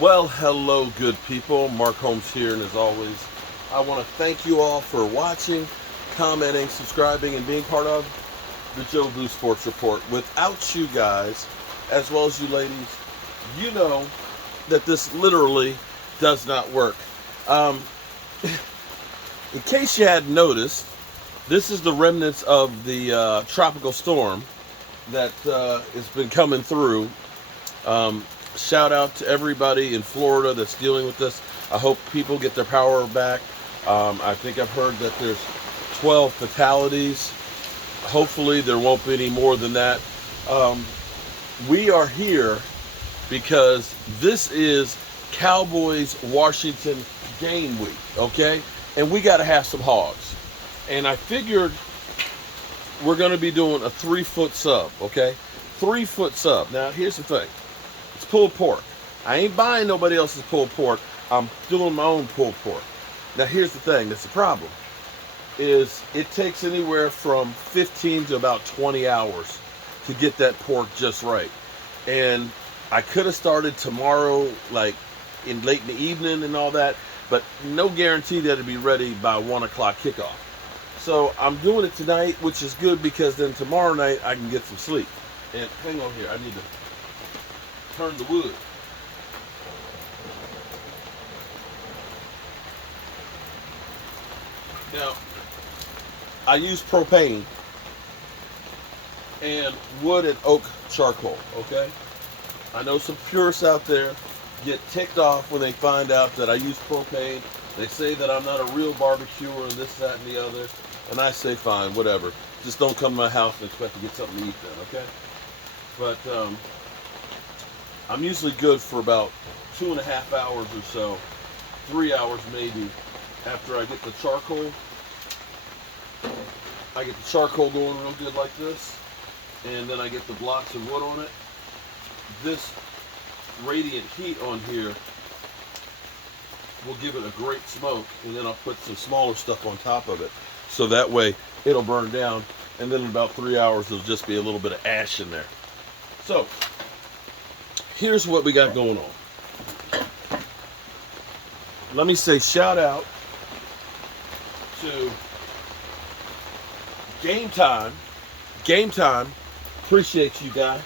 Well, hello, good people. Mark Holmes here, and as always, I want to thank you all for watching, commenting, subscribing, and being part of the Joe Blue Sports Report. Without you guys, as well as you ladies, you know that this literally does not work. Um, in case you hadn't noticed, this is the remnants of the tropical storm that has been coming through. Um, Shout out to everybody in Florida that's dealing with this. I hope people get their power back. I think I've heard that there's 12 fatalities. Hopefully, there won't be any more than that. Um, we are here because this is Cowboys Washington game week, okay? And we got to have some hogs. And I figured we're going to be doing a 3-foot sub, okay? 3-foot sub. Now, here's the thing. It's pulled pork. I ain't buying nobody else's pulled pork. I'm doing my own pulled pork. Now here's the thing. That's the problem. Is it takes anywhere from 15 to about 20 hours to get that pork just right. And I could have started tomorrow, like in late in the evening and all that, but no guarantee that it'll be ready by 1 o'clock kickoff. So I'm doing it tonight, which is good because then tomorrow night I can get some sleep. And hang on here. I need to turn the wood. Now, I use propane and wood and oak charcoal, okay? I know some purists out there get ticked off when they find out that I use propane. They say that I'm not a real barbecuer and this, that, and the other. And I say, fine, whatever. Just don't come to my house and expect to get something to eat then, okay? But, I'm usually good for about 2.5 hours or so, 3 hours maybe, after I get the charcoal. I get the charcoal going real good like this, and then I get the blocks of wood on it. This radiant heat on here will give it a great smoke, and then I'll put some smaller stuff on top of it. So that way it'll burn down, and then in about 3 hours there'll just be a little bit of ash in there. So, here's what we got going on. Let me say shout out to Game Time. Game Time. Appreciate you guys.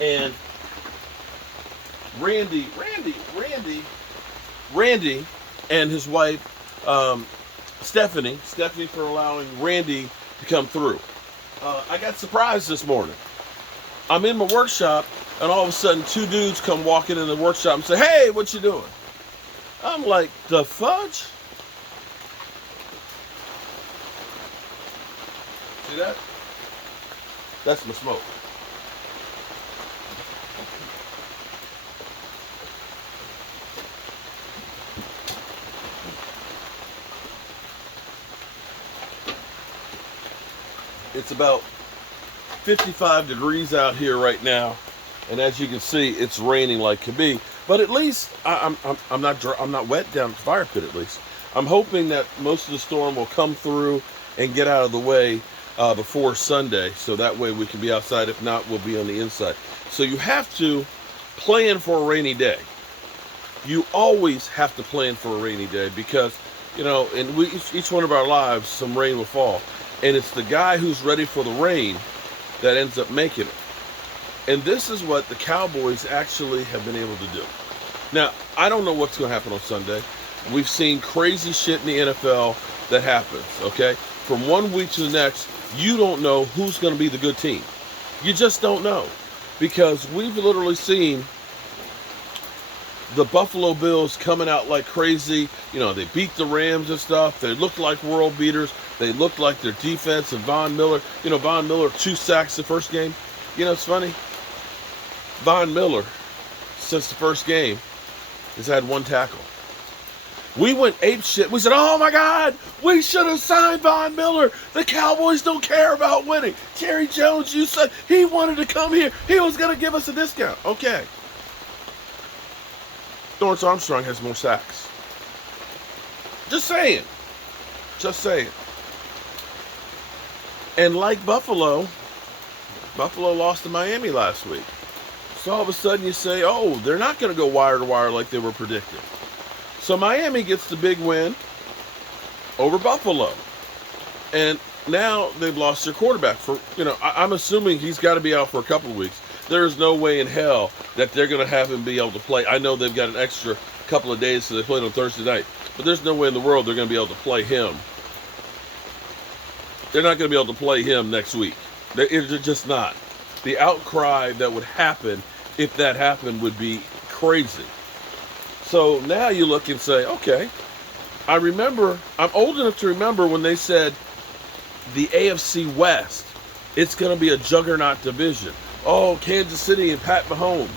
And Randy and his wife, Stephanie for allowing Randy to come through. I got surprised this morning. I'm in my workshop, and all of a sudden, 2 dudes come walking in the workshop and say, "Hey, what you doing?" I'm like, "The fudge?" See that? That's my smoke. It's about 55 degrees out here right now, and as you can see, it's raining like can be. But at least I'm not wet down at the fire pit. At least I'm hoping that most of the storm will come through and get out of the way before Sunday, so that way we can be outside. If not, we'll be on the inside. So you have to plan for a rainy day. You always have to plan for a rainy day because in each one of our lives, some rain will fall, and it's the guy who's ready for the rain that ends up making it. And this is what the Cowboys actually have been able to do. Now, I don't know what's going to happen on Sunday. We've seen crazy shit in the NFL that happens, okay? From one week to the next, you don't know who's going to be the good team. You just don't know. Because we've literally seen the Buffalo Bills coming out like crazy. They beat the Rams and stuff. They looked like world beaters. They looked like their defense. And Von Miller, 2 sacks the first game. It's funny. Von Miller, since the first game, has had 1 tackle. We went ape shit. We said, "Oh my God, we should have signed Von Miller. The Cowboys don't care about winning. Jerry Jones, you said he wanted to come here. He was going to give us a discount." Okay. Dorrance Armstrong has more sacks. Just saying. Just saying. And like Buffalo lost to Miami last week. So all of a sudden you say, oh, they're not going to go wire to wire like they were predicting. So Miami gets the big win over Buffalo. And now they've lost their quarterback. I'm assuming he's got to be out for a couple of weeks. There is no way in hell that they're going to have him be able to play. I know they've got an extra couple of days, so they played on Thursday night. But there's no way in the world they're going to be able to play him. They're not going to be able to play him next week. They're just not. The outcry that would happen if that happened would be crazy. So now you look and say, okay, I'm old enough to remember when they said the AFC West, it's going to be a juggernaut division. Oh, Kansas City and Pat Mahomes.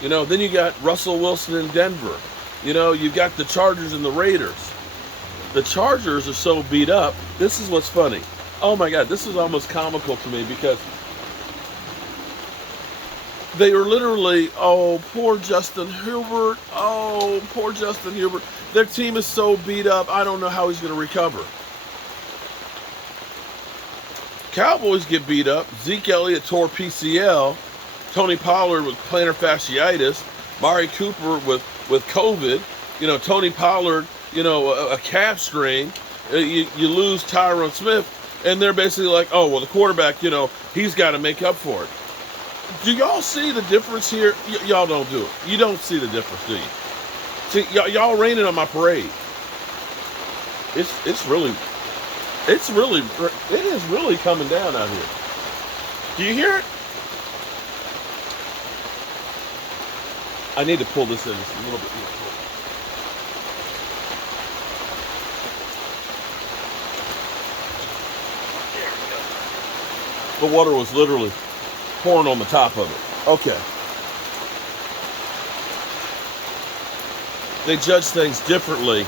Then you got Russell Wilson in Denver. You've got the Chargers and the Raiders. The Chargers are so beat up. This is what's funny. Oh my God, this is almost comical to me because they were literally, oh, poor Justin Herbert. Oh, poor Justin Herbert. Their team is so beat up, I don't know how he's going to recover. Cowboys get beat up. Zeke Elliott tore PCL. Tony Pollard with plantar fasciitis. Mari Cooper with COVID. Tony Pollard, a calf strain. You lose Tyron Smith. And they're basically like, oh, well, the quarterback, he's got to make up for it. Do y'all see the difference here? Y'all don't do it. You don't see the difference, do you? See, y'all raining on my parade. It is really coming down out here. Do you hear it? I need to pull this in just a little bit more. The water was literally pouring on the top of it. Okay. They judge things differently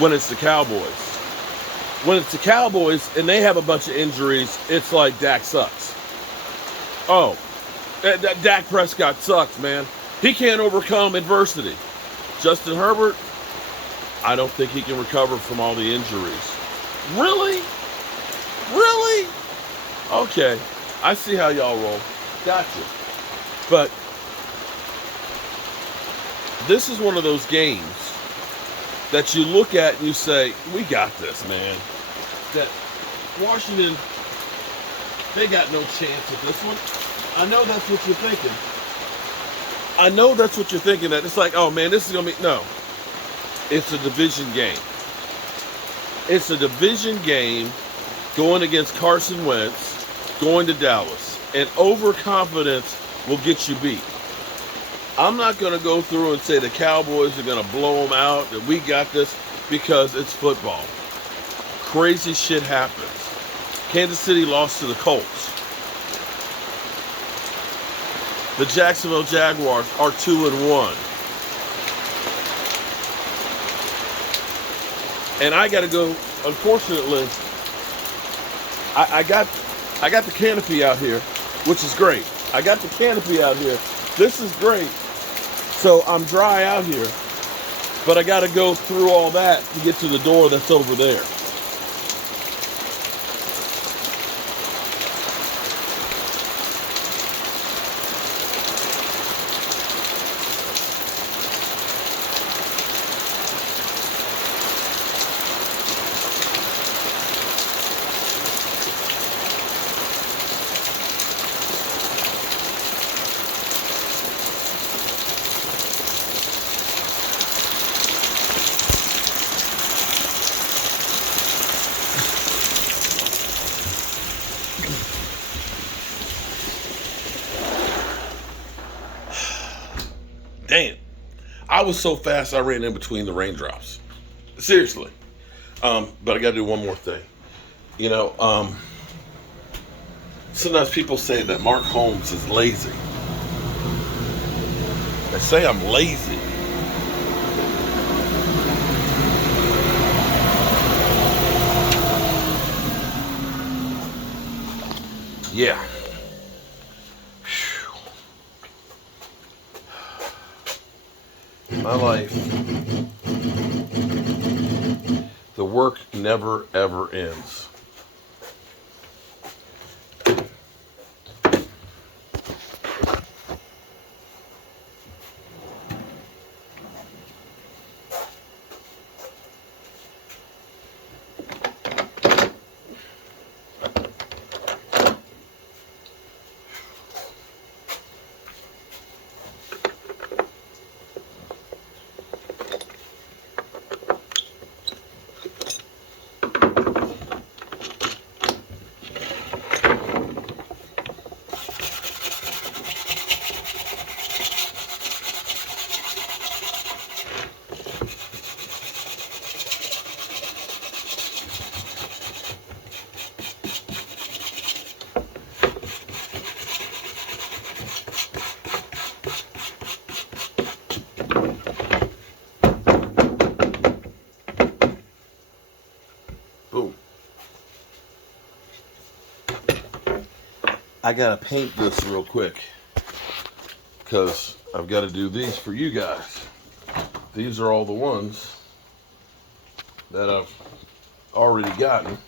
when it's the Cowboys. When it's the Cowboys and they have a bunch of injuries, it's like Dak sucks. Oh, Dak Prescott sucks, man. He can't overcome adversity. Justin Herbert, I don't think he can recover from all the injuries. Really? Really? Okay, I see how y'all roll. Gotcha. But this is one of those games that you look at and you say, we got this, man. That Washington, they got no chance at this one. I know that's what you're thinking. That it's like, oh man, this is going to be, no. It's a division game. It's a division game going against Carson Wentz, going to Dallas, and overconfidence will get you beat. I'm not going to go through and say the Cowboys are going to blow them out, that we got this, because it's football. Crazy shit happens. Kansas City lost to the Colts. The Jacksonville Jaguars are 2-1. And I got to go, unfortunately, I got the canopy out here, which is great. I got the canopy out here. This is great. So I'm dry out here, but I got to go through all that to get to the door that's over there. Damn. I was so fast I ran in between the raindrops. Seriously. But I got to do one more thing. Sometimes people say that Mark Holmes is lazy. They say I'm lazy. Yeah. My life, the work never ever ends. I gotta paint this real quick because I've got to do these for you guys. These are all the ones that I've already gotten.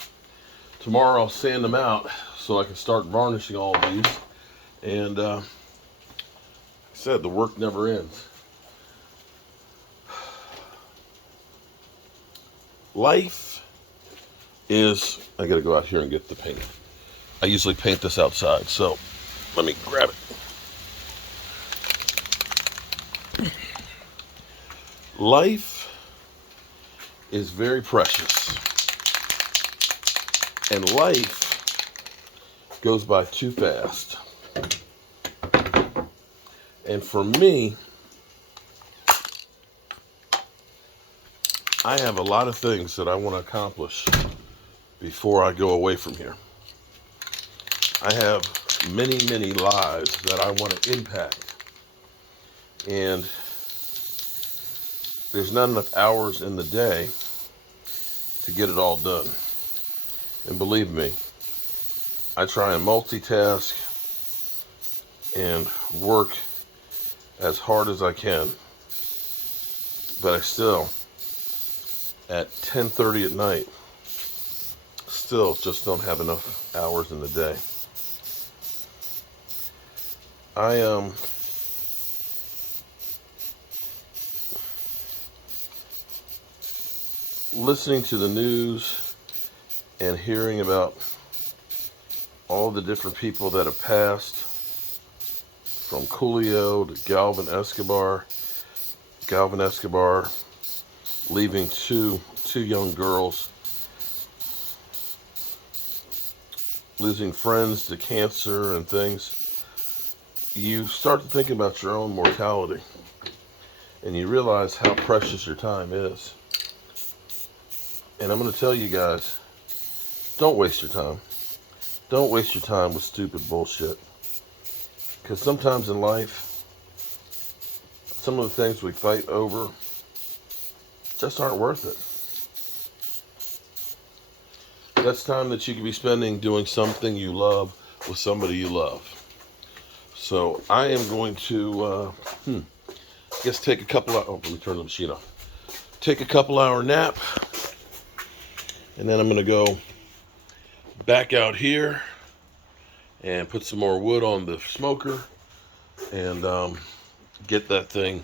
Tomorrow I'll sand them out so I can start varnishing all of these. And like I said, the work never ends. Life is, I gotta go out here and get the paint. I usually paint this outside, so let me grab it. Life is very precious, and life goes by too fast. And for me, I have a lot of things that I want to accomplish before I go away from here. I have many, many lives that I want to impact. And there's not enough hours in the day to get it all done. And believe me, I try and multitask and work as hard as I can. But I still, at 10:30 at night, still just don't have enough hours in the day. I am listening to the news and hearing about all the different people that have passed, from Coolio to Galvin Escobar leaving two young girls, losing friends to cancer and things. You start to think about your own mortality, and you realize how precious your time is. And I'm going to tell you guys, don't waste your time. Don't waste your time with stupid bullshit. Because sometimes in life, some of the things we fight over just aren't worth it. That's time that you could be spending doing something you love with somebody you love. So I am going to, take a couple of, let me turn the machine off. Take a couple hour nap. And then I'm going to go back out here and put some more wood on the smoker and get that thing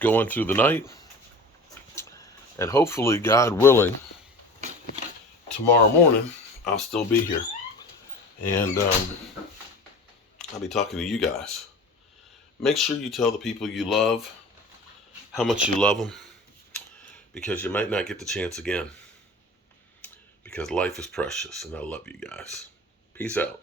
going through the night. And hopefully, God willing, tomorrow morning, I'll still be here. And I'll be talking to you guys. Make sure you tell the people you love how much you love them, because you might not get the chance again. Because life is precious, and I love you guys. Peace out.